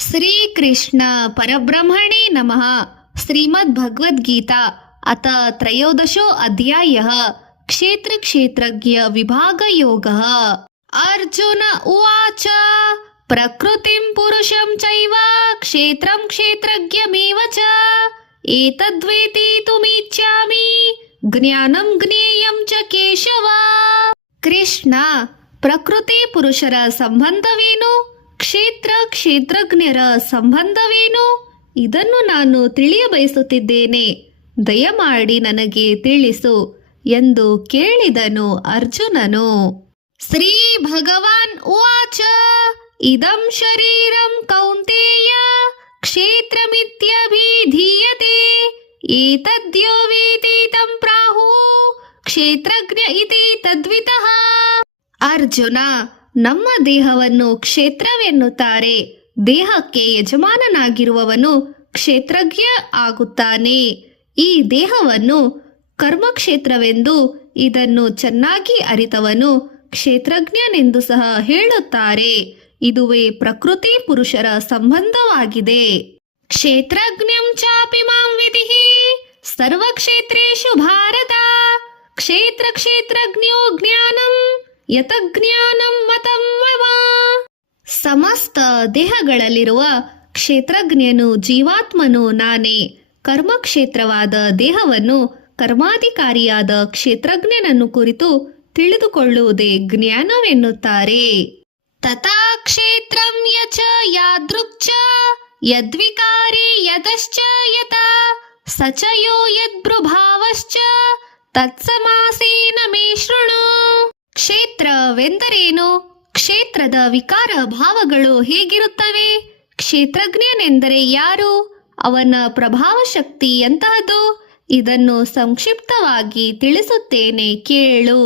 श्रीकृष्ण परब्रह्मणे नमः। श्रीमद्भगवद्गीता अथ त्रयोदशो अध्यायः क्षेत्र क्षेत्रज्ञ विभाग योगः। अर्जुन उवाच प्रकृतिं पुरुषं चैव क्षेत्रं क्षेत्रज्ञमेव च एतद्वेदितुमिच्छामि ज्ञानं ज्ञेयं च केशव। ಕೃಷ್ಣ, ಪ್ರಕೃತಿ ಪುರುಷರ ಸಂಬಂಧವೇನು, ಕ್ಷೇತ್ರ ಕ್ಷೇತ್ರಜ್ಞರ ಸಂಬಂಧವೇನು, ಇದನ್ನು ನಾನು ತಿಳಿಯಬಯಸುತ್ತಿದ್ದೇನೆ. ದಯಮಾಡಿ ನನಗೆ ತಿಳಿಸು ಎಂದು ಕೇಳಿದನು ಅರ್ಜುನನು. ಶ್ರೀ ಭಗವಾನ್ ಉವಾಚ ಇದಂ ಶರೀರಂ ಕೌಂತೇಯ ಕ್ಷೇತ್ರಮಿತ್ಯಭಿಧೀಯತೆ ಏತದ್ಯೋ ವೇತಿ ತಂ ಪ್ರಾಹು ಕ್ಷೇತ್ರಜ್ಞ ಇತಿ ತದ್ವಿತಃ. ಅರ್ಜುನ, ನಮ್ಮ ದೇಹವನ್ನು ಕ್ಷೇತ್ರವೆನ್ನುತ್ತಾರೆ. ದೇಹಕ್ಕೆ ಯಜಮಾನನಾಗಿರುವವನು ಕ್ಷೇತ್ರಜ್ಞ ಆಗುತ್ತಾನೆ. ಈ ದೇಹವನ್ನು ಕರ್ಮಕ್ಷೇತ್ರವೆಂದು, ಇದನ್ನು ಚೆನ್ನಾಗಿ ಅರಿತವನು ಕ್ಷೇತ್ರಜ್ಞನೆಂದು ಸಹ ಹೇಳುತ್ತಾರೆ. ಇದುವೇ ಪ್ರಕೃತಿ ಪುರುಷರ ಸಂಬಂಧವಾಗಿದೆ. ಕ್ಷೇತ್ರಜ್ಞಂ ಚಾಪಿ ಮಾಂ ವಿದಿಃ ಸರ್ವಕ್ಷೇತ್ರೇಷು ಭಾರತ ಕ್ಷೇತ್ರ ಕ್ಷೇತ್ರಜ್ಞೋ ಜ್ಞಾನಂ ಯತಜ್ಞಾನಂ ಮತಂ ಮಮ. ಸಮಸ್ತ ದೇಹಗಳಲ್ಲಿರುವ ಕ್ಷೇತ್ರಜ್ಞನು ಜೀವಾತ್ಮನು ನಾನೇ. ಕರ್ಮಕ್ಷೇತ್ರವಾದ ದೇಹವನ್ನು ಕರ್ಮಾಧಿಕಾರಿಯಾದ ಕ್ಷೇತ್ರಜ್ಞನನ್ನು ಕುರಿತು ತಿಳಿದುಕೊಳ್ಳುವುದೇ ಜ್ಞಾನವೆನ್ನುತ್ತಾರೆ. ತಥಾ ಕ್ಷೇತ್ರಂ ಯಚ ಯಾದೃಕ್ಚ ಯದ್ವಿಕಾರಿ ಯತಶ್ಚ ಯತ ಸಚ ಯೋ ಯದ್ಭೃಭಾವಶ್ಚ ತತ್ಸಮಾಸೇನ ಮೇ ಶೃಣು. ಕ್ಷೇತ್ರವೆಂದರೇನು? ಕ್ಷೇತ್ರದ ವಿಕಾರ ಭಾವಗಳು ಹೇಗಿರುತ್ತವೆ? ಕ್ಷೇತ್ರಜ್ಞನೆಂದರೆ ಯಾರು? ಅವನ ಪ್ರಭಾವ ಶಕ್ತಿ ಎಂತಹದು? ಇದನ್ನು ಸಂಕ್ಷಿಪ್ತವಾಗಿ ತಿಳಿಸುತ್ತೇನೆ, ಕೇಳು.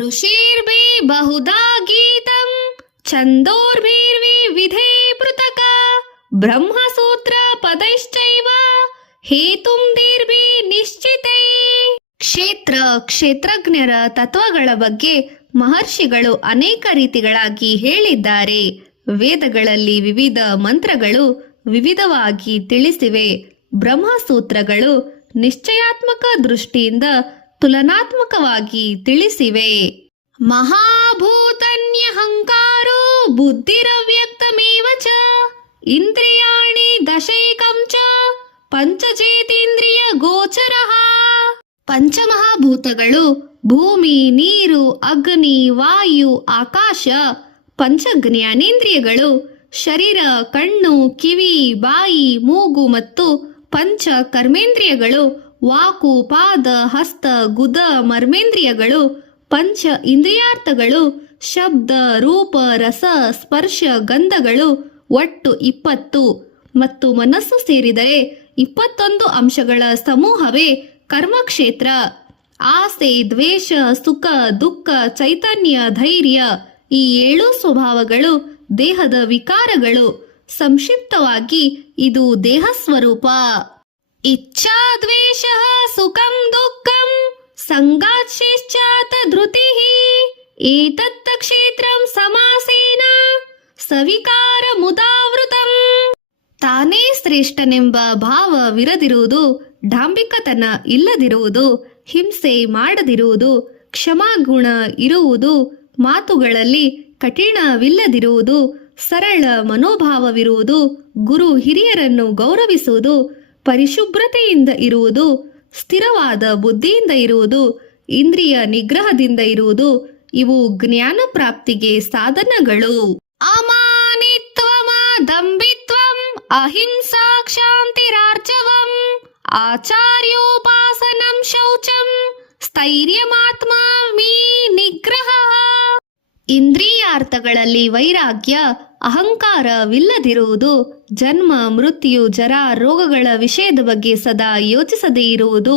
ಋಷಿರ್ಭಿ ಬಹುಧಾ ಗೀತಂ ಛಂದೋರ್ಭಿರ್ವಿವಿಧೇ ಪೃಥಕ ಬ್ರಹ್ಮಸೂತ್ರ ಪದೈಶ್ಚೈವ ಹೇತುಂ ದೀರ್ಭಿ ನಿಶ್ಚಿತೈ. ಕ್ಷೇತ್ರ ಕ್ಷೇತ್ರಜ್ಞರ ತತ್ವಗಳ ಬಗ್ಗೆ ಮಹರ್ಷಿಗಳು ಅನೇಕ ರೀತಿಗಳಾಗಿ ಹೇಳಿದ್ದಾರೆ. ವೇದಗಳಲ್ಲಿ ವಿವಿಧ ಮಂತ್ರಗಳು ವಿವಿಧವಾಗಿ ತಿಳಿಸಿವೆ. ಬ್ರಹ್ಮಸೂತ್ರಗಳು ನಿಶ್ಚಯಾತ್ಮಕ ದೃಷ್ಟಿಯಿಂದ ತುಲನಾತ್ಮಕವಾಗಿ ತಿಳಿಸಿವೆ. ಮಹಾಭೂತನ್ಯಹಂಕಾರೋ ಬುದ್ಧಿರವ್ಯಕ್ತಮೇವ ಚ ಇಂದ್ರಿಯಾಣಿ ದಶೈಕಂ ಚ ಪಂಚಚೇತೇಂದ್ರಿಯ ಗೋಚರಃ. ಪಂಚಮಹಾಭೂತಗಳು ಭೂಮಿ, ನೀರು, ಅಗ್ನಿ, ವಾಯು, ಆಕಾಶ. ಪಂಚ ಜ್ಞಾನೇಂದ್ರಿಯಗಳು ಶರೀರ, ಕಣ್ಣು, ಕಿವಿ, ಬಾಯಿ, ಮೂಗು ಮತ್ತು ಪಂಚ ಕರ್ಮೇಂದ್ರಿಯಗಳು ವಾಕು, ಪಾದ, ಹಸ್ತ, ಗುದ, ಮರ್ಮೇಂದ್ರಿಯಗಳು. ಪಂಚ ಇಂದ್ರಿಯಾರ್ಥಗಳು ಶಬ್ದ, ರೂಪ, ರಸ, ಸ್ಪರ್ಶ, ಗಂಧಗಳು. ಒಟ್ಟು 20 ಮತ್ತು ಮನಸ್ಸು ಸೇರಿದರೆ 21 ಅಂಶಗಳ ಸಮೂಹವೇ ಕರ್ಮಕ್ಷೇತ್ರ. ಆಸೆ, ದ್ವೇಷ, ಸುಖ, ದುಃಖ, ಚೈತನ್ಯ, ಧೈರ್ಯ, ಈ 7 ಸ್ವಭಾವಗಳು ದೇಹದ ವಿಕಾರಗಳು. ಸಂಕ್ಷಿಪ್ತವಾಗಿ ಇದು ದೇಹ ಸ್ವರೂಪ. ಇಚ್ಛಾ, ದ್ವೇಷ, ಸುಖಂ, ದುಃಖಂ, ಸಂಗಾಶ್ಚ ಧೃತಿಃ ಏತತ್ತ ಕ್ಷೇತ್ರಂ ಸಮಾಸೇನ ಸವಿಕಾರ ಮುದಾವೃತಂ. ತಾನೇ ಶ್ರೇಷ್ಠನೆಂಬ ಭಾವವಿರದಿರುವುದು, ಡಾಂಬಿಕತನ ಇಲ್ಲದಿರುವುದು, ಹಿಂಸೆ ಮಾಡದಿರುವುದು, ಕ್ಷಮಾಗುಣ ಇರುವುದು, ಮಾತುಗಳಲ್ಲಿ ಕಠಿಣವಿಲ್ಲದಿರುವುದು, ಸರಳ ಮನೋಭಾವವಿರುವುದು, ಗುರು ಹಿರಿಯರನ್ನು ಗೌರವಿಸುವುದು, ಪರಿಶುಭ್ರತೆಯಿಂದ ಇರುವುದು, ಸ್ಥಿರವಾದ ಬುದ್ಧಿಯಿಂದ ಇರುವುದು, ಇಂದ್ರಿಯ ನಿಗ್ರಹದಿಂದ ಇರುವುದು, ಇವು ಜ್ಞಾನ ಪ್ರಾಪ್ತಿಗೆ ಸಾಧನಗಳು. ಅಮಾನಿತ್ವಂ, ದಂಭಿತ್ವಂ, ಅಹಿಂಸಾ, ಕ್ಷಾಂತಿರಾರ್ಜವಂ, ಆಚಾರ್ಯೋಪಾಸನಂ, ಶೌಚಂ, ಸ್ಥೈರ್ಯಮಾತ್ಮ ಮೀ ನಿಗ್ರಹ. ಇಂದ್ರಿಯಾರ್ಥಗಳಲ್ಲಿ ವೈರಾಗ್ಯ, ಅಹಂಕಾರವಿಲ್ಲದಿರುವುದು, ಜನ್ಮ, ಮೃತ್ಯು, ಜರ, ರೋಗಗಳ ವಿಷಯದ ಬಗ್ಗೆ ಸದಾ ಯೋಚಿಸದೇ ಇರುವುದು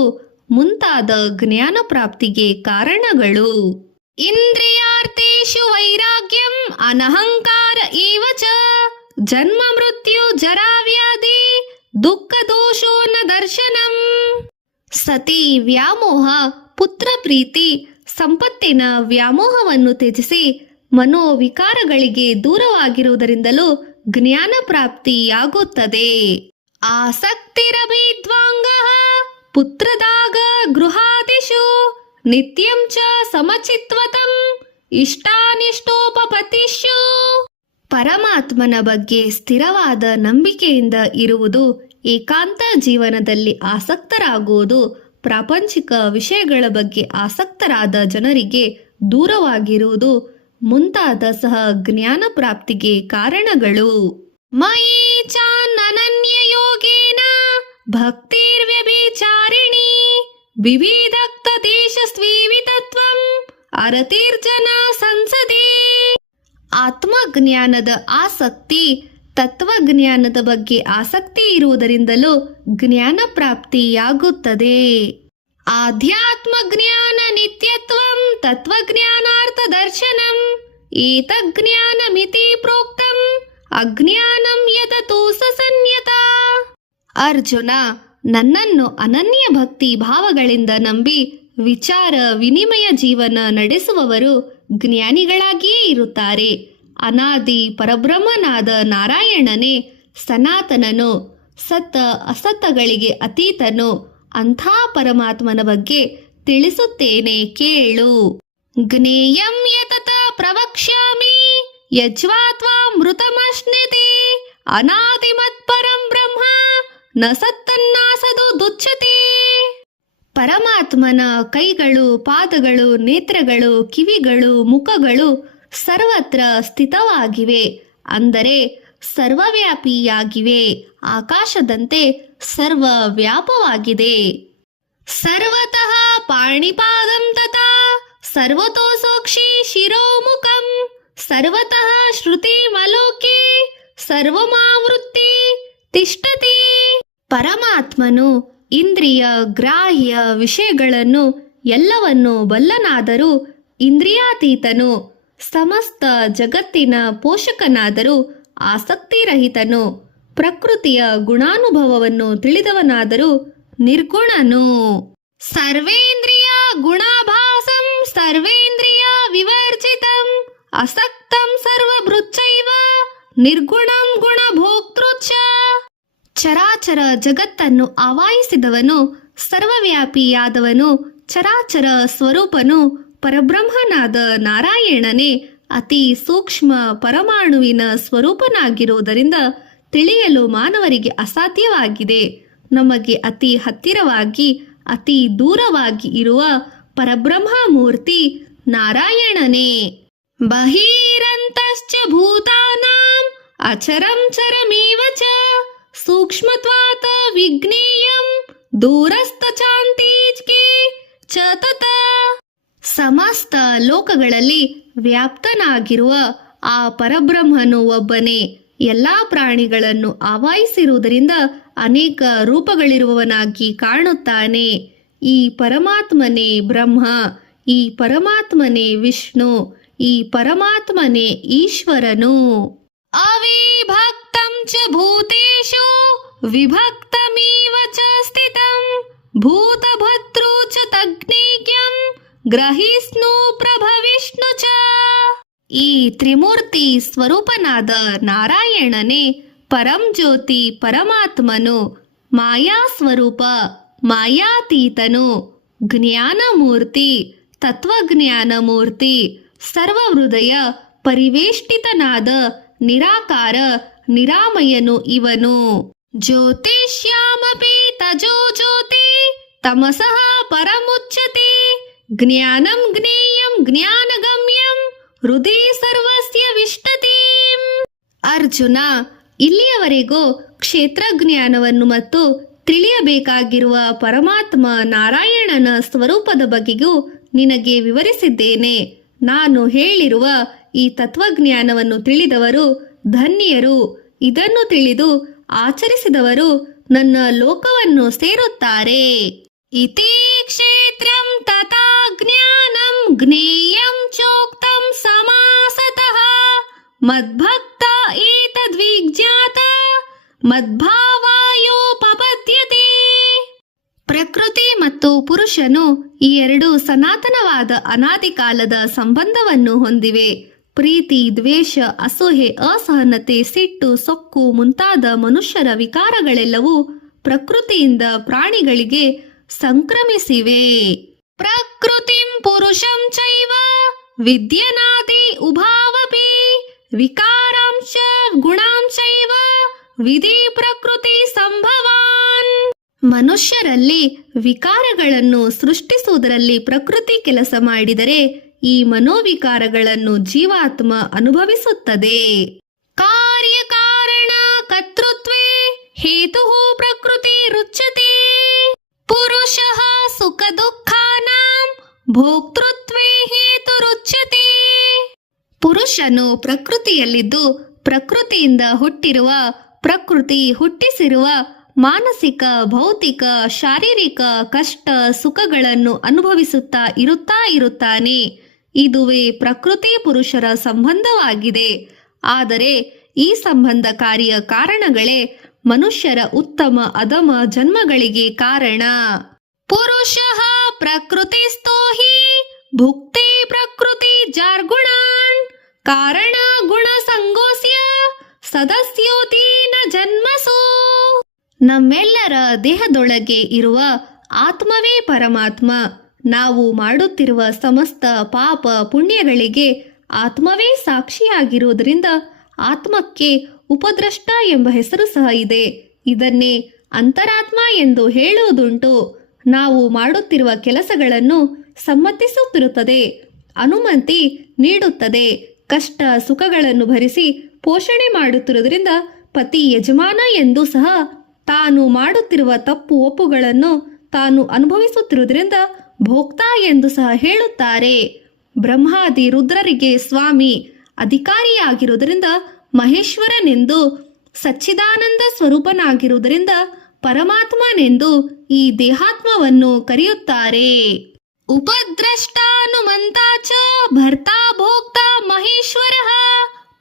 ಮುಂತಾದ ಜ್ಞಾನ ಪ್ರಾಪ್ತಿಗೆ ಕಾರಣಗಳು. ಇಂದ್ರಿಯಾರ್ಥೇಷು ವೈರಾಗ್ಯಂ ಅನಹಂಕಾರ ಏವ ಚ ಜನ್ಮ ಮೃತ್ಯು ಜರಾ ವ್ಯಾಧಿ ದುಃಖ ದೋಷೋ ನ ದರ್ಶನಂ. ಸತಿ ವ್ಯಾಮೋಹ, ಪುತ್ರ ಪ್ರೀತಿ, ಸಂಪತ್ತಿನ ವ್ಯಾಮೋಹವನ್ನು ತ್ಯಜಿಸಿ ಮನೋವಿಕಾರಗಳಿಗೆ ದೂರವಾಗಿರುವುದರಿಂದಲೂ ಜ್ಞಾನ ಪ್ರಾಪ್ತಿಯಾಗುತ್ತದೆ. ಆಸಕ್ತಿರಭಿದ್ವಾಂಗ ಪುತ್ರದಾಗ ಗೃಹಾದಿಷು ನಿತ್ಯಂ ಚ ಸಮಚಿತ್ವತಂ ಇಷ್ಟಾನಿಷ್ಟೋಪಪತಿಷು. ಪರಮಾತ್ಮನ ಬಗ್ಗೆ ಸ್ಥಿರವಾದ ನಂಬಿಕೆಯಿಂದ ಇರುವುದು, ಏಕಾಂತ ಜೀವನದಲ್ಲಿ ಆಸಕ್ತರಾಗುವುದು, ಪ್ರಾಪಂಚಿಕ ವಿಷಯಗಳ ಬಗ್ಗೆ ಆಸಕ್ತರಾದ ಜನರಿಗೆ ದೂರವಾಗಿರುವುದು ಮುಂತಾದ ಸಹ ಜ್ಞಾನ ಪ್ರಾಪ್ತಿಗೆ ಕಾರಣಗಳು. ಮಯಿ ಚಾನನ್ಯ ಯೋಗೇನ ಭಕ್ತಿರ್ವ್ಯಭಿಚಾರಿಣಿ ವಿವಿಧಕ್ತ ದೇಶಸ್ವೀವಿತತ್ವಂ ಅರತಿರ್ಜನ ಸಂಸದೆ. ಆತ್ಮಜ್ಞಾನದ ಆಸಕ್ತಿ, ತತ್ವಜ್ಞಾನದ ಬಗ್ಗೆ ಆಸಕ್ತಿ ಇರುವುದರಿಂದಲೂ ಜ್ಞಾನ ಪ್ರಾಪ್ತಿಯಾಗುತ್ತದೆ. ಆಧ್ಯಾತ್ಮ ಜ್ಞಾನ ನಿತ್ಯತ್ವಂ ತತ್ವಜ್ಞಾನಾರ್ಥ ದರ್ಶನಂ ಏತಜ್ಞಾನಮಿತಿ ಪ್ರೋಕ್ತಂ ಅಜ್ಞಾನಂ ಯದತು ಸಸನ್ಯತಾ. ಅರ್ಜುನ, ನನ್ನನ್ನು ಅನನ್ಯ ಭಕ್ತಿ ಭಾವಗಳಿಂದ ನಂಬಿ ವಿಚಾರ ವಿನಿಮಯ ಜೀವನ ನಡೆಸುವವರು ಜ್ಞಾನಿಗಳಾಗಿಯೇ ಇರುತ್ತಾರೆ. ಅನಾದಿ ಪರಬ್ರಹ್ಮನಾದ ನಾರಾಯಣನೇ ಸನಾತನನು, ಸತ್ತ ಅಸತ್ತಗಳಿಗೆ ಅತೀತನು. ಅಂಥ ಪರಮಾತ್ಮನ ಬಗ್ಗೆ ತಿಳಿಸುತ್ತೇನೆ ಕೇಳು. ಜ್ಞೇಯಂ ಯತತ ಪ್ರವಕ್ಷ್ಯಾಮಿ ಯಜ್ವಾತ್ವಾ ಮೃತಮಶ್ನಿತಿ ಅನಾದಿಮತ್ ಪರಂ ಬ್ರಹ್ಮ ನ ಸತ್ತನ್ನಾಸದು ದುಚ್ಛತೆ. ಪರಮಾತ್ಮನ ಕೈಗಳು, ಪಾದಗಳು, ನೇತ್ರಗಳು, ಕಿವಿಗಳು, ಮುಖಗಳು ಸರ್ವತ್ರ ಸ್ಥಿತವಾಗಿವೆ, ಅಂದರೆ ಸರ್ವವ್ಯಾಪಿಯಾಗಿವೆ. ಆಕಾಶದಂತೆ ಸರ್ವವ್ಯಾಪವಾಗಿದೆ. ಸರ್ವತಃ ಪಾಣಿಪಾದಂ ತಥಾ ಸರ್ವತೋಸೋಕ್ಷಿ ಶಿರೋಮುಖಂ ಸರ್ವತಃ ಶ್ರುತಿಮಲೋಕೆ ಸರ್ವಮಾವೃತ್ತಿ ತಿಷ್ಠತಿ. ಪರಮಾತ್ಮನು ಇಂದ್ರಿಯ ಗ್ರಾಹ್ಯ ವಿಷಯಗಳನ್ನು ಎಲ್ಲವನ್ನೂ ಬಲ್ಲನಾದರೂ ಇಂದ್ರಿಯಾತೀತನು. ಸಮಸ್ತ ಜಗತ್ತಿನ ಪೋಷಕನಾದರೂ ಆಸಕ್ತಿರಹಿತನು. ಪ್ರಕೃತಿಯ ಗುಣಾನುಭವವನ್ನು ತಿಳಿದವನಾದರೂ ನಿರ್ಗುಣನು. ಸರ್ವೇಂದ್ರಿಯ ಗುಣಾಭಾಸಂ ಸರ್ವೇಂದ್ರಿಯ ವಿವರ್ಜಿತಂ ಅಸಕ್ತಂ ಸರ್ವಭೃಚ್ಚೈವ ನಿರ್ಗುಣಂ ಗುಣಭೋಕ್ತೃಚ್ಛ. ಚರಾಚರ ಜಗತ್ತನ್ನು ಆವಾಹಿಸಿದವನು, ಸರ್ವವ್ಯಾಪಿಯಾದವನು, ಚರಾಚರ ಸ್ವರೂಪನು ಪರಬ್ರಹ್ಮನಾದ ನಾರಾಯಣನೇ ಅತಿ ಸೂಕ್ಷ್ಮ ಪರಮಾಣುವಿನ ಸ್ವರೂಪನಾಗಿರುವುದರಿಂದ ತಿಳಿಯಲು ಮಾನವರಿಗೆ ಅಸಾಧ್ಯವಾಗಿದೆ. ನಮಗೆ ಅತಿ ಹತ್ತಿರವಾಗಿ ಅತಿ ದೂರವಾಗಿ ಇರುವ ಪರಬ್ರಹ್ಮ ಮೂರ್ತಿ ನಾರಾಯಣನೇ. ಬಹಿರಂತಶ್ಚ ಭೂತಾನಾಂ ಅಚರಂ ಚರಮೇವ ಚ ಸೂಕ್ಷ್ಮತ್ವಾತ್ ವಿಜ್ಞೇಯಂ ದೂರಸ್ಥಚಾಂತೀಚ್ಕೆ ಚ ತತ. ಸಮಸ್ತ ಲೋಕಗಳಲ್ಲಿ ವ್ಯಾಪ್ತನಾಗಿರುವ ಆ ಪರಬ್ರಹ್ಮನು ಒಬ್ಬನೇ. ಎಲ್ಲಾ ಪ್ರಾಣಿಗಳನ್ನು ಆವಾಹಿಸಿರುವುದರಿಂದ ಅನೇಕ ರೂಪಗಳಿರುವವನಾಗಿ ಕಾಣುತ್ತಾನೆ. ಈ ಪರಮಾತ್ಮನೇ ಬ್ರಹ್ಮ, ಈ ಪರಮಾತ್ಮನೇ ವಿಷ್ಣು, ಈ ಪರಮಾತ್ಮನೇ ಈಶ್ವರನು. ಅವಿಭಕ್ತಂ ಚ ಭೂತೇಷು ವಿಭಕ್ತಮಿವ ಚ ಸ್ಥಿತಂ ಭೂತಭರ್ತೃ ಚ ತಜ್ಞೇಯಂ ಗ್ರಹಿಸ್ನು ಪ್ರಭವಿಷ್ಣು ಚ. ಈ ತ್ರಿಮೂರ್ತಿ ಸ್ವರೂಪನಾದ ನಾರಾಯಣನೇ ಪರಂ ಜ್ಯೋತಿ ಪರಮಾತ್ಮನು, ಮಾಯಾ ಸ್ವರೂಪ ಮಾಯಾತೀತನು, ಜ್ಞಾನಮೂರ್ತಿ ತತ್ವಜ್ಞಾನ ಮೂರ್ತಿ, ಸರ್ವಹೃದಯ ಪರಿವೇಷ್ಟಿತನಾದ ನಿರಾಕಾರ ನಿರಾಮಯನು ಇವನು. ಜ್ಯೋತಿಷ್ಯಾಮಪಿ ತಜೋ ಜ್ಯೋತಿ ತಮಸಃ ಪರಮುಚ್ಯತೆ ಜ್ಞಾನಂ ಜ್ಞೇಯಂ ಜ್ಞಾನಗಮ್ಯಂ ಹೃದಯ ಸರ್ವಸ್ಯ ವಿಷ್ಟತಿ. ಅರ್ಜುನ, ಇಲ್ಲಿಯವರೆಗೂ ಕ್ಷೇತ್ರಜ್ಞಾನವನ್ನು ಮತ್ತು ತಿಳಿಯಬೇಕಾಗಿರುವ ಪರಮಾತ್ಮ ನಾರಾಯಣನ ಸ್ವರೂಪದ ಬಗೆಗೂ ನಿನಗೆ ವಿವರಿಸಿದ್ದೇನೆ. ನಾನು ಹೇಳಿರುವ ಈ ತತ್ವಜ್ಞಾನವನ್ನು ತಿಳಿದವರು ಧನ್ಯರು. ಇದನ್ನು ತಿಳಿದು ಆಚರಿಸಿದವರು ನನ್ನ ಲೋಕವನ್ನು ಸೇರುತ್ತಾರೆ. ಇತಿ ಕ್ಷೇತ್ರಂ ತಥಾ ಜ್ಞಾನಂ ಜ್ಞೇಯಂ ಚೋಕ್ತಂ ಸಮಾಸತಃ ಮದ್ಭಕ್ತ ಏತದ್ವಿಜ್ಞಾತ ಮದ್ಭಾವಾಯೋಪಪದ್ಯತೆ. ಪ್ರಕೃತಿ ಮತ್ತು ಪುರುಷನು ಈ ಎರಡು ಸನಾತನವಾದ ಅನಾದಿ ಕಾಲದ ಸಂಬಂಧವನ್ನು ಹೊಂದಿವೆ. ಪ್ರೀತಿ, ದ್ವೇಷ, ಅಸೂಯೆ, ಅಸಹನತೆ, ಸಿಟ್ಟು, ಸೊಕ್ಕು ಮುಂತಾದ ಮನುಷ್ಯರ ವಿಕಾರಗಳೆಲ್ಲವೂ ಪ್ರಕೃತಿಯಿಂದ ಪ್ರಾಣಿಗಳಿಗೆ ಸಂಕ್ರಮಿಸಿವೆ. ಪ್ರಕೃತಿಂ ಪುರುಷಂ ಚೈವ ವಿದ್ಯನಾದಿ ಉಭಾವಪಿ ವಿಕಾರಾಂಶ ಗುಣಾಂಶೈವ ವಿಧಿ ಪ್ರಕೃತಿ ಸಂಭವಾನ್. ಮನುಷ್ಯರಲ್ಲಿ ವಿಕಾರಗಳನ್ನು ಸೃಷ್ಟಿಸುವುದರಲ್ಲಿ ಪ್ರಕೃತಿ ಕೆಲಸ ಮಾಡಿದರೆ ಈ ಮನೋವಿಕಾರಗಳನ್ನು ಜೀವಾತ್ಮ ಅನುಭವಿಸುತ್ತದೆ. ಕಾರ್ಯಕಾರಣ ಕರ್ತೃತ್ವೇ ಹೇತು ಪ್ರಕೃತಿ ರುಚ್ಯತೆ. ಪುರುಷಃ ಸುಖ ದುಃಖಾನಾಂ ಭೋಕ್ತೃತ್ವೇ ಹೇತು ರುಚ್ಯತೆ. ಪುರುಷನು ಪ್ರಕೃತಿಯಲ್ಲಿದ್ದು ಪ್ರಕೃತಿಯಿಂದ ಹುಟ್ಟಿರುವ, ಪ್ರಕೃತಿ ಹುಟ್ಟಿಸಿರುವ ಮಾನಸಿಕ, ಭೌತಿಕ, ಶಾರೀರಿಕ ಕಷ್ಟ ಸುಖಗಳನ್ನು ಅನುಭವಿಸುತ್ತಾ ಇರುತ್ತಾನೆ. ಇದುವೇ ಪ್ರಕೃತಿ ಪುರುಷರ ಸಂಬಂಧವಾಗಿದೆ. ಆದರೆ ಈ ಸಂಬಂಧ ಕಾರ್ಯ ಕಾರಣಗಳೇ ಮನುಷ್ಯರ ಉತ್ತಮ ಅಧಮ ಜನ್ಮಗಳಿಗೆ ಕಾರಣ. ಪುರುಷಃ ಪ್ರಕೃತಿಸ್ಥೋ ಹಿ ಭುಕ್ತಿ ಪ್ರಕೃತಿ ಜಾರ್ಗುಣಾನ್ ಕಾರಣ ಗುಣ ಸಂಗೋಸ್ಯ ಸದಸ್ಯೋತಿ ನ ಜನ್ಮಸು. ನಮ್ಮೆಲ್ಲರ ದೇಹದೊಳಗೆ ಇರುವ ಆತ್ಮವೇ ಪರಮಾತ್ಮ. ನಾವು ಮಾಡುತ್ತಿರುವ ಸಮಸ್ತ ಪಾಪ ಪುಣ್ಯಗಳಿಗೆ ಆತ್ಮವೇ ಸಾಕ್ಷಿಯಾಗಿರುವುದರಿಂದ ಆತ್ಮಕ್ಕೆ ಉಪದ್ರಷ್ಟ ಎಂಬ ಹೆಸರು ಸಹ ಇದೆ. ಇದನ್ನೇ ಅಂತರಾತ್ಮ ಎಂದು ಹೇಳುವುದುಂಟು. ನಾವು ಮಾಡುತ್ತಿರುವ ಕೆಲಸಗಳನ್ನು ಸಮ್ಮತಿಸುತ್ತಿರುತ್ತದೆ, ಅನುಮತಿ ನೀಡುತ್ತದೆ. ಕಷ್ಟ ಸುಖಗಳನ್ನು ಭರಿಸಿ ಪೋಷಣೆ ಮಾಡುತ್ತಿರುವುದರಿಂದ ಪತಿ ಯಜಮಾನ ಎಂದು ಸಹ ತಾನು ಮಾಡುತ್ತಿರುವ ತಪ್ಪು ಒಪ್ಪುಗಳನ್ನು ತಾನು ಅನುಭವಿಸುತ್ತಿರುವುದರಿಂದ ಭೋಕ್ತಾ ಎಂದು ಸಹ ಹೇಳುತ್ತಾರೆ. ಬ್ರಹ್ಮಾದಿ ರುದ್ರರಿಗೆ ಸ್ವಾಮಿ ಅಧಿಕಾರಿಯಾಗಿರುವುದರಿಂದ ಮಹೇಶ್ವರನೆಂದು, ಸಚ್ಚಿದಾನಂದ ಸ್ವರೂಪನಾಗಿರುವುದರಿಂದ ಪರಮಾತ್ಮನೆಂದು ಈ ದೇಹಾತ್ಮವನ್ನು ಕರೆಯುತ್ತಾರೆ. ಉಪದ್ರಷ್ಟಾನುಮಂತಾ ಚ ಭರ್ತಾ ಭೋಕ್ತಾ ಮಹೇಶ್ವರಃ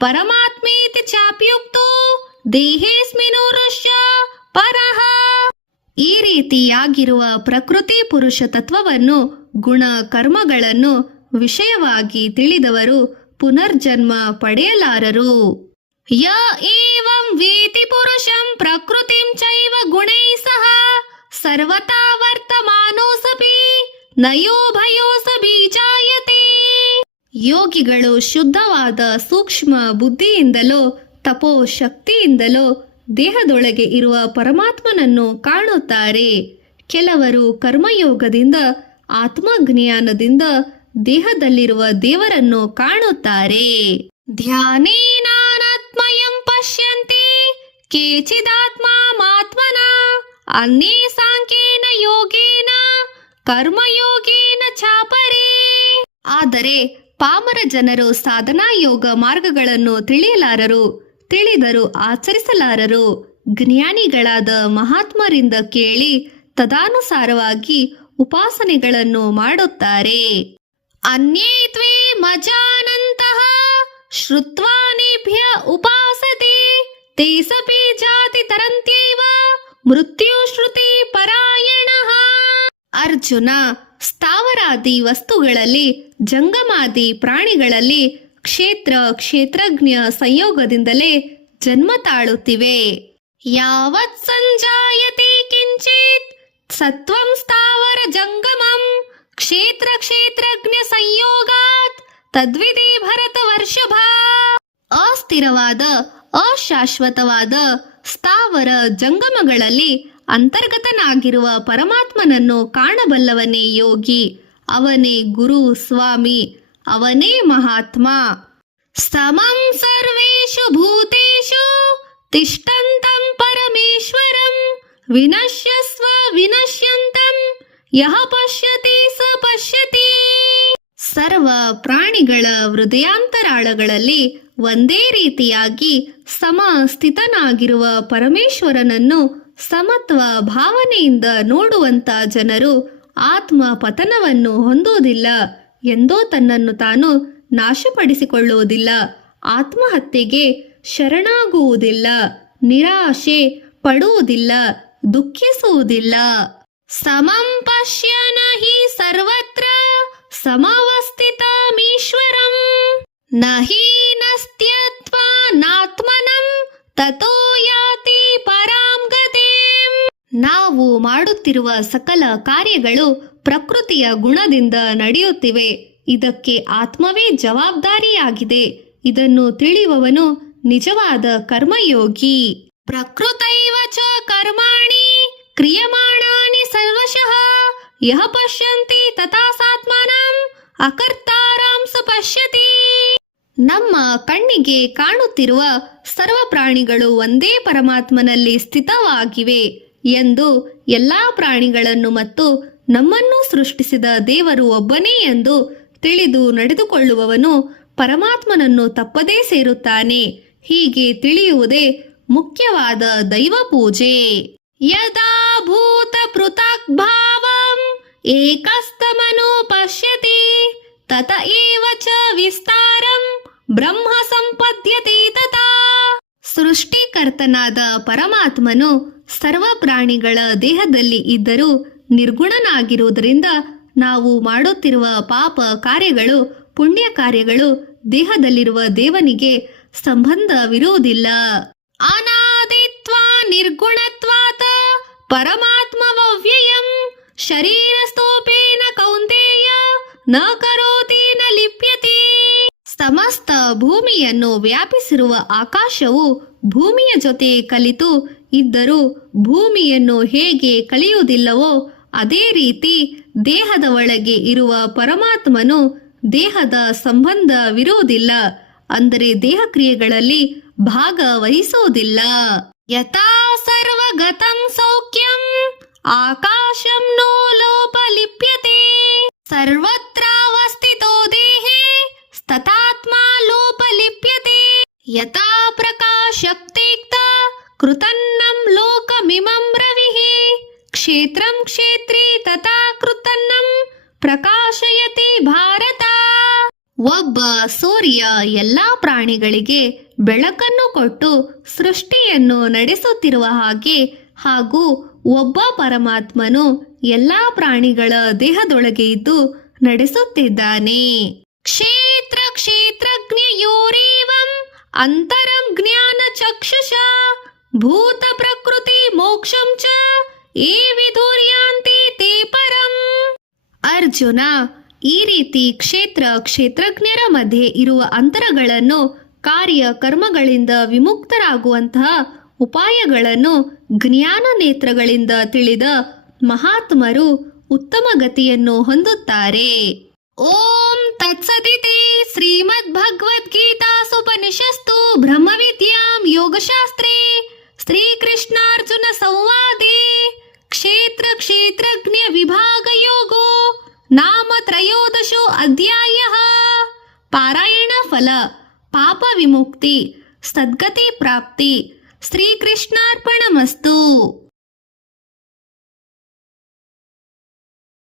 ಪರಮಾತ್ಮೇತಿ ಚಾಪ್ಯುಕ್ತೋ ದೇಹೇಸ್ಮಿನೋರುಷ್ಯ ಪರಃ. ಈ ರೀತಿಯಾಗಿರುವ ಪ್ರಕೃತಿ ಪುರುಷ ತತ್ವವನ್ನು, ಗುಣ ಕರ್ಮಗಳನ್ನು ವಿಷಯವಾಗಿ ತಿಳಿದವರು ಪುನರ್ಜನ್ಮ ಪಡೆಯಲಾರರು. ಯ ಏವಂ ವೇತಿ ಪುರುಷಂ ಪ್ರಕೃತಿಂ ಚೈವ ಗುಣೈ ಸಹ ಸರ್ವತಾ ವರ್ತಮಾನೋಸಪಿ ನಯೋ ಭಯೋಸ ಬೀಜಾಯತೆ. ಯೋಗಿಗಳು ಶುದ್ಧವಾದ ಸೂಕ್ಷ್ಮ ಬುದ್ಧಿಯಿಂದಲೋ ತಪೋ ಶಕ್ತಿಯಿಂದಲೋ ದೇಹದೊಳಗೆ ಇರುವ ಪರಮಾತ್ಮನನ್ನು ಕಾಣುತ್ತಾರೆ. ಕೆಲವರು ಕರ್ಮಯೋಗದಿಂದ, ಆತ್ಮಜ್ಞಾನದಿಂದ ದೇಹದಲ್ಲಿರುವ ದೇವರನ್ನು ಕಾಣುತ್ತಾರೆ. ಧ್ಯಾನೇನಾತ್ಮಯಂ ಪಶ್ಯಂತಿ ಕೇಚಿದಾತ್ಮಾತ್ಮನ ಅನ್ಯೇ ಸಾಂಖ್ಯೇನ ಯೋಗೇನ ಕರ್ಮಯೋಗೇನ ಚಾಪರೇ. ಆದರೆ ಪಾಮರ ಜನರು ಸಾಧನಾ ಯೋಗ ಮಾರ್ಗಗಳನ್ನು ತಿಳಿಯಲಾರರು, ತಿಳಿದರೂ ಆಚರಿಸಲಾರರು. ಜ್ಞಾನಿಗಳಾದ ಮಹಾತ್ಮರಿಂದ ಕೇಳಿ ತದಾನುಸಾರವಾಗಿ ಉಪಾಸನೆಗಳನ್ನು ಮಾಡುತ್ತಾರೆ. ಅನ್ಯೇ ತ್ವೇ ಮಜಾನಂತಹ ಶ್ರುತ್ವಾನೇಭ್ಯ ಉಪಾಸತೆ ತೇ ಸಪಿ ಜಾತಿ ತರಂತ್ಯೈವ ಮೃತ್ಯು ಶ್ರುತಿ ಪರಾಯಣಃ. ಅರ್ಜುನ, ಸ್ಥಾವರಾದಿ ವಸ್ತುಗಳಲ್ಲಿ, ಜಂಗಮಾದಿ ಪ್ರಾಣಿಗಳಲ್ಲಿ ಕ್ಷೇತ್ರ ಕ್ಷೇತ್ರಜ್ಞ ಸಂಯೋಗದಿಂದಲೇ ಜನ್ಮ ತಾಳುತ್ತಿವೆ. ಯಾವತ್ ಸಂಜಾಯತೆ ಕಿಂಚಿತ್ ಸತ್ವಂ ಸ್ಥಾವರ ಜಂಗಮಂ ಕ್ಷೇತ್ರ ಕ್ಷೇತ್ರಜ್ಞ ಸಂಯೋಗಾತ್ ತದ್ವಿಧಿ ಭರತ ವರ್ಷಭ. ಅಸ್ಥಿರವಾದ, ಅಶಾಶ್ವತವಾದ ಸ್ಥಾವರ ಜಂಗಮಗಳಲ್ಲಿ ಅಂತರ್ಗತನಾಗಿರುವ ಪರಮಾತ್ಮನನ್ನು ಕಾಣಬಲ್ಲವನೇ ಯೋಗಿ. ಅವನೇ ಗುರು ಸ್ವಾಮಿ, ಅವನೇ ಮಹಾತ್ಮ. ಸಮಂ ಸರ್ವೇಷು ಭೂತೇಷು ತಿಷ್ಠಂತಂ ಪರಮೇಶ್ವರಂ ವಿನಶ್ಯಸ್ವ ವಿನಶ್ಯಂತಂ ಯಃ ಪಶ್ಯತಿ ಸ ಪಶ್ಯತಿ. ಸರ್ವ ಪ್ರಾಣಿಗಳ ಹೃದಯಾಂತರಾಳಗಳಲ್ಲಿ ಒಂದೇ ರೀತಿಯಾಗಿ ಸಮಸ್ಥಿತನಾಗಿರುವ ಪರಮೇಶ್ವರನನ್ನು ಸಮತ್ವ ಭಾವನೆಯಿಂದ ನೋಡುವಂತ ಜನರು ಆತ್ಮ ಪತನವನ್ನು ಹೊಂದುವುದಿಲ್ಲ, ಎಂದೋ ತನ್ನನ್ನು ತಾನು ನಾಶಪಡಿಸಿಕೊಳ್ಳುವುದಿಲ್ಲ, ಆತ್ಮಹತ್ಯೆಗೆ ಶರಣಾಗುವುದಿಲ್ಲ, ನಿರಾಶೆ ಪಡುವುದಿಲ್ಲ, ದುಃಖಿಸುವುದಿಲ್ಲ. ಸಮಂ ಪಶ್ಯನ ಹಿ ಸರ್ವತ್ರ ಸಮವಸ್ಥಿತಮೀಶ್ವರಂ ನ ಹೀನಸ್ತ್ಯತ್ವಾನಾತ್ಮನಂ ತತೋ ಯಾತಿ ಪರಾಂ ಗತಿಂ. ನಾವು ಮಾಡುತ್ತಿರುವ ಸಕಲ ಕಾರ್ಯಗಳು ಪ್ರಕೃತಿಯ ಗುಣದಿಂದ ನಡೆಯುತ್ತಿವೆ. ಇದಕ್ಕೆ ಆತ್ಮವೇ ಜವಾಬ್ದಾರಿಯಾಗಿದೆ. ಇದನ್ನು ತಿಳಿಯುವವನು ನಿಜವಾದ ಕರ್ಮಯೋಗಿ. ಪ್ರಕೃತೈವ ಚ ಕರ್ಮಾಣಿ ಕ್ರಿಯಮಾಣಾನಿ ಸರ್ವಶಃ ಯಃ ಪಶ್ಯಂತಿ ತಥಾ ಸಾತ್ಮಾನಂ ಅಕರ್ತಾರಾಂ ಸ ಪಶ್ಯತಿ. ನಮ್ಮ ಕಣ್ಣಿಗೆ ಕಾಣುತ್ತಿರುವ ಸರ್ವ ಪ್ರಾಣಿಗಳು ಒಂದೇ ಪರಮಾತ್ಮನಲ್ಲಿ ಸ್ಥಿತವಾಗಿವೆ ಎಂದು, ಎಲ್ಲಾ ಪ್ರಾಣಿಗಳನ್ನು ಮತ್ತು ನಮ್ಮನ್ನು ಸೃಷ್ಟಿಸಿದ ದೇವರು ಒಬ್ಬನೇ ಎಂದು ತಿಳಿದು ನಡೆದುಕೊಳ್ಳುವವನು ಪರಮಾತ್ಮನನ್ನು ತಪ್ಪದೇ ಸೇರುತ್ತಾನೆ. ಹೀಗೆ ತಿಳಿಯುವುದೇ ಮುಖ್ಯವಾದ ದೈವ ಪೂಜೆ. ಯದಾ ಭೂತ ಪೃಥಕ್ ಭಾವಂ ಏಕಸ್ತಮನು ಪಶ್ಯತಿ ತತ ಏವ ಚ ವಿಸ್ತಾರಂ ಬ್ರಹ್ಮ ಸಂಪದ್ಯತೆ ತಥಾ. ಸೃಷ್ಟಿಕರ್ತನಾದ ಪರಮಾತ್ಮನು ಸರ್ವ ಪ್ರಾಣಿಗಳ ದೇಹದಲ್ಲಿ ಇದ್ದರೂ ನಿರ್ಗುಣನಾಗಿರುವುದರಿಂದ ನಾವು ಮಾಡುತ್ತಿರುವ ಪಾಪ ಕಾರ್ಯಗಳು, ಪುಣ್ಯ ಕಾರ್ಯಗಳು ದೇಹದಲ್ಲಿರುವ ದೇವನಿಗೆ ಸಂಬಂಧವಿರುವುದಿಲ್ಲ. ಅನಾದಿತ್ವಾ ನಿರ್ಗುಣತ್ವಾತ ಪರಮಾತ್ಮವ್ಯಯಂ ಶರೀರಸ್ಥೋಪೇನ ಕೌಂತೆಯ ನ ಕರೋತಿ ನ ಲಿಪ್ಯತೆ. ಸಮಸ್ತ ಭೂಮಿಯನ್ನು ವ್ಯಾಪಿಸಿರುವ ಆಕಾಶವು ಭೂಮಿಯ ಜೊತೆ ಕಲಿತು ಇದ್ದರೂ ಭೂಮಿಯನ್ನು ಹೇಗೆ ಕಲಿಯುವುದಿಲ್ಲವೋ ಅದೇ ರೀತಿ ದೇಹದ ಒಳಗೆ ಇರುವ ಪರಮಾತ್ಮನು ದೇಹದ ಸಂಬಂಧವಿರುವುದಿಲ್ಲ, ಅಂದರೆ ದೇಹ ಕ್ರಿಯೆಗಳಲ್ಲಿ ಭಾಗವಹಿಸುವುದಿಲ್ಲ. ಯಥಾ ಸರ್ವಗತಂ ಸೌಖ್ಯಂ ಆಕಾಶಂ ನೋ ಲೋಪ ಲಿಪ್ಯತೆ ಸರ್ವತ್ರಾವಸ್ಥಿತೋ ದೇಹೇ ತಥಾತ್ಮ ಲೋಪ ಲಿಪ್ಯತೆ. ಯಥಾ ಪ್ರಕಾಶಕ್ತೇಕ್ತ ಕೃತನ್ನಂ ಲೋಕಮಿಮಂ ರವಿಃ ಕ್ಷೇತ್ರಂ ಕ್ಷೇತ್ರಿ ತಥಾ ಕೃತನ್ನಂ ಪ್ರಕಾಶಯತಿ ಭಾರತ. ಒಬ್ಬ ಸೂರ್ಯ ಎಲ್ಲಾ ಪ್ರಾಣಿಗಳಿಗೆ ಬೆಳಕನ್ನು ಕೊಟ್ಟು ಸೃಷ್ಟಿಯನ್ನು ನಡೆಸುತ್ತಿರುವ ಹಾಗೆ, ಹಾಗೂ ಒಬ್ಬ ಪರಮಾತ್ಮನು ಎಲ್ಲಾ ಪ್ರಾಣಿಗಳ ದೇಹದೊಳಗೆ ಇದ್ದು ನಡೆಸುತ್ತಿದ್ದಾನೆ. ಕ್ಷೇತ್ರ ಕ್ಷೇತ್ರಜ್ಞಯೋರೇವಂ ಅಂತರಂ ಜ್ಞಾನ ಚಕ್ಷುಷ ಭೂತ ಪ್ರಕೃತಿ ಮೋಕ್ಷಂ ಚ ಏ ವಿಧುರ್ಯಾಂತಿ ತೇ ಪರಂ. ಅರ್ಜುನ, ಈ ರೀತಿ ಕ್ಷೇತ್ರ ಕ್ಷೇತ್ರಜ್ಞರ ಮಧ್ಯೆ ಇರುವ ಅಂತರಗಳನ್ನು, ಕಾರ್ಯ ಕರ್ಮಗಳಿಂದ ವಿಮುಕ್ತರಾಗುವಂತಹ ಉಪಾಯಗಳನ್ನು ಜ್ಞಾನ ನೇತ್ರಗಳಿಂದ ತಿಳಿದ ಮಹಾತ್ಮರು ಉತ್ತಮ ಗತಿಯನ್ನು ಹೊಂದುತ್ತಾರೆ. ಓಂ ತತ್ಸದಿತಿ ಶ್ರೀಮದ್ ಭಗವದ್ಗೀತಾಸುಪನಿಷತ್ತು ಬ್ರಹ್ಮವಿದ್ಯಾಂ ಯೋಗಶಾಸ್ತ್ರೇ ಶ್ರೀಕೃಷ್ಣಾರ್ಜುನ ಸಂವಾದೇ ಕ್ಷೇತ್ರ ಕ್ಷೇತ್ರಜ್ಞ ವಿಭಾಗ ಯೋಗೋ ನಾಮ ತ್ರಯೋದಶೋ ಅಧ್ಯಾಯಃ. ಪಾರಾಯಣ ಫಲ, ಪಾಪ ವಿಮುಕ್ತಿ, ಸದ್ಗತಿ ಪ್ರಾಪ್ತಿ. ಶ್ರೀಕೃಷ್ಣಾರ್ಪಣಮಸ್ತು.